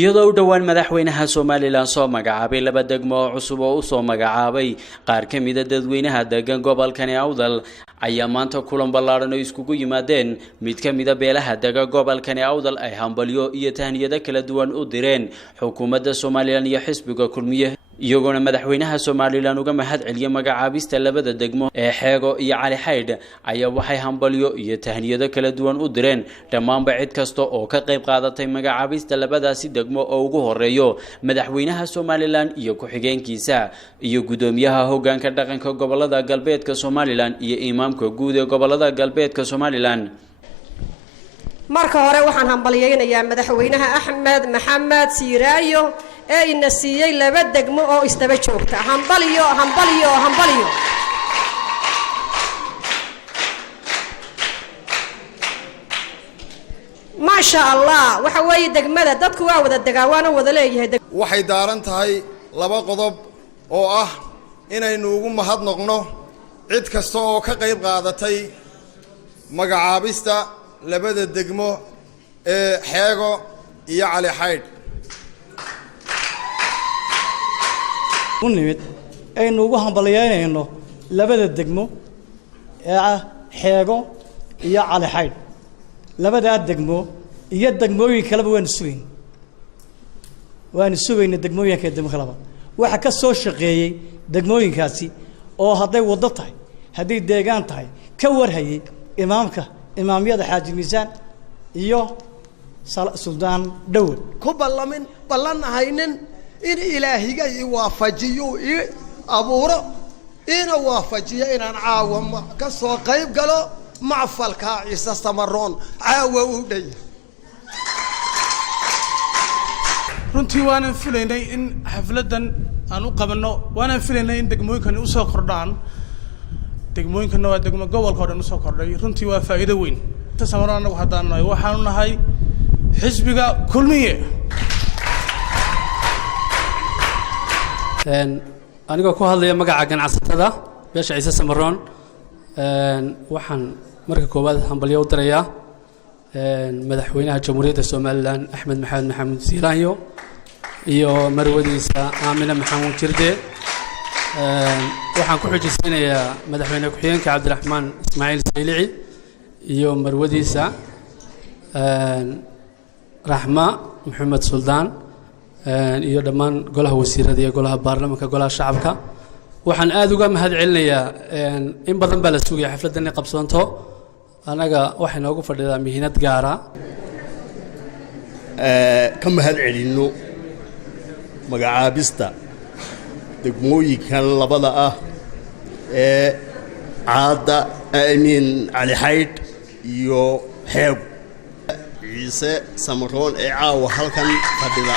iyadoo u dhawaan madaxweynaha Soomaaliland soo magacaabay laba degmo cusub oo u soo magacaabay qaar ka mid ah dadweynaha deegaan gobolkani Awdal ayaa maanta kulan ballaaran oo iskugu yimaadeen mid ka mid ah beelaha deegaan gobolkani Awdal ay hambalyo iyo tahniyada kala duwan u direen xukuumadda Soomaaliland iyo xisbiga kulmiye iyagoo madaxweynaha Soomaaliland uga mahad celiyay magacaabista labada degmo ee Xeego iyo Cali Xaydh ayaa waxay hambalyo iyo tahniyada kala duwan u direen dhammaan cid kasta oo ka qayb qaadatay magacaabista labadaasi degmo oo ugu horeeyo madaxweynaha Soomaaliland iyo ku-xigeenkiisa iyo gudoomiyaha hoggaanka dhaqanka gobolada galbeedka Soomaaliland iyo imaamka guud ee gobolada galbeedka Soomaaliland marka hore waxaan hambalyeeynayaa madaxweynaha Axmed Maxamed Siiraayo ee ina siiyay laba degmo oo istaba joogta hambalyo ما شاء الله وحوي دقمدا dadku waa wada dagaawana wada leeyahay waxay daaran tahay laba qodob oo inaynu ugu mahadnaqno cid kasta oo ka qayb qaadatay magacaabista labada degmo ee Xeego iyo Cali Xaydh unimid aynu ugu hambalyeynayno labada degmo ee Xeego iyo Cali Xaydh labada degmo iyo degmooyin kala waan sugayn degmooyinka kala waxa ka soo shaqeeyay degmooyinkaasi oo haday wado tahay haday deegaan tahay ka warhayay imaamyada Xaaji Miisaan iyo Suldaan Dawud ku ballan haynin in Ilaahiga ii waafajiyo ii abuuro ina waafajiyo inaan caawimo ka soo qayb galo معفلك عيسى سمرون عاوة ودي runtii waan filaynay in xafladan aan u qabanno waan filaynay in degmooyinkan u soo kordhaan degmooyinkan waa degmo gobolka dhan u soo kordhay runtii waa faa'iido weyn Samaroon anagu hadaan nahay waxaan nahay xisbiga kulmiye aniga ku hadlaya magaca ganacsatada beesha Ciise Samaroon waxaan marka koowaad hambalyo u dirayaa madaxweynaha jamhuuriyadda Soomaaliland Axmed Maxamed Siiraayo iyo marwadiisa Aamina Maxamuud Jirde waxaan ku xijisanayaa madaxweyne ku-xigeenka Cabdiraxmaan Ismaaciil Saylici iyo marwadiisa Raxma Maxamed Suldaan iyo dhammaan golaha wasiirada iyo golaha baarlamaanka golaha shacabka waxaan aad uga mahad celinayaa in badan baa la sugay xafladan ay qabsoonto anaga waxay noogu fadhidaa mihinad gaara ka mahad celino magacaabista degmooyinkan labada ee Caada Cali Xaydh iyo Xeego Ciise Samaroon ee caawa halkan fadhida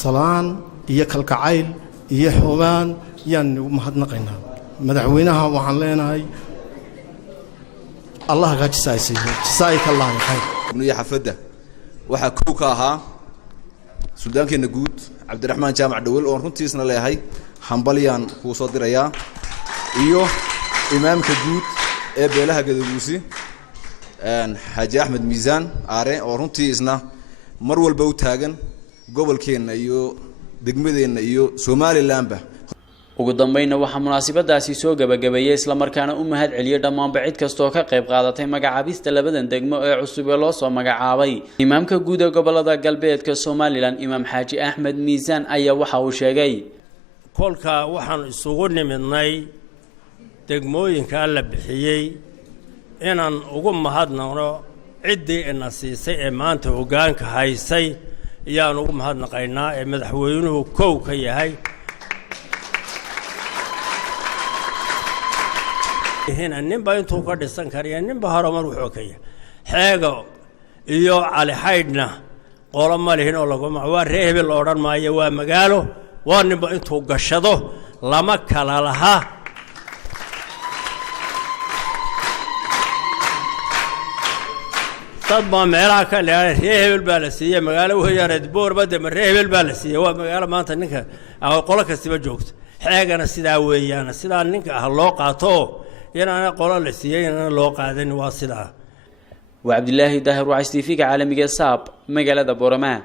salaan iyo kalgacayl iyo xumaan yaan ugu mahadnaqaynaa madaxweynaha waxaan leenahay Allah ka jisaayka Allah khayr gudniya xafada waxa koow ka ahaa Suudaankeena guud Cabdiraxmaan Jaamac Dhawal oo runtiisna leeyahay hambalyan ku soo diraya iyo imaamka guud ee beelaha Gadabuusi Xaaji Axmed Miisaan aare oo runtiisna mar walba u taagan gobolkeena iyo degmadeena iyo Soomaaliland ugu dambeynna waxa munaasabadaasi soo gabagabeeyay isla markaana u mahad celiyay dhammaan cid kasta oo ka qayb qaadatay magacaabista labadan degmo ee cusub ee loo soo magacaabay imaamka guud ee gobolada galbeedka Soomaaliland Imaam Xaaji Axmed Miisaan ayaa waxa uu sheegay kolka waxaan isugu nimidnay degmooyinka la bixiyay inaan ugu mahadnaqno ciddii ina siisay ee maanta hoggaanka haysay yaan ugu mahadnaqaynaa ee madaxweynuhu koow ka yahay هنا نبى أنتوا قد سنكريا نبى هرمر وحوكية حاجة يو على حيدنا قولوا ما لهنا ولا قوم وريه بالأوران ما يوا مقاله ونبى أنتوا قشدوا لما كلا لها طبعا معراك اللي ريه بالبالسية مقاله وهي ردبور بدأ من ريه بالبالسية هو مقاله ما أنت نك أو قولك استبجوكت حاجة أنا سداوية أنا سدا نك هاللوقاتو أنا قول لسيء أنا لو قاعدين واصلة وعبد الله داهر وعيس تيفيق عالمي صاب مقالة بورما.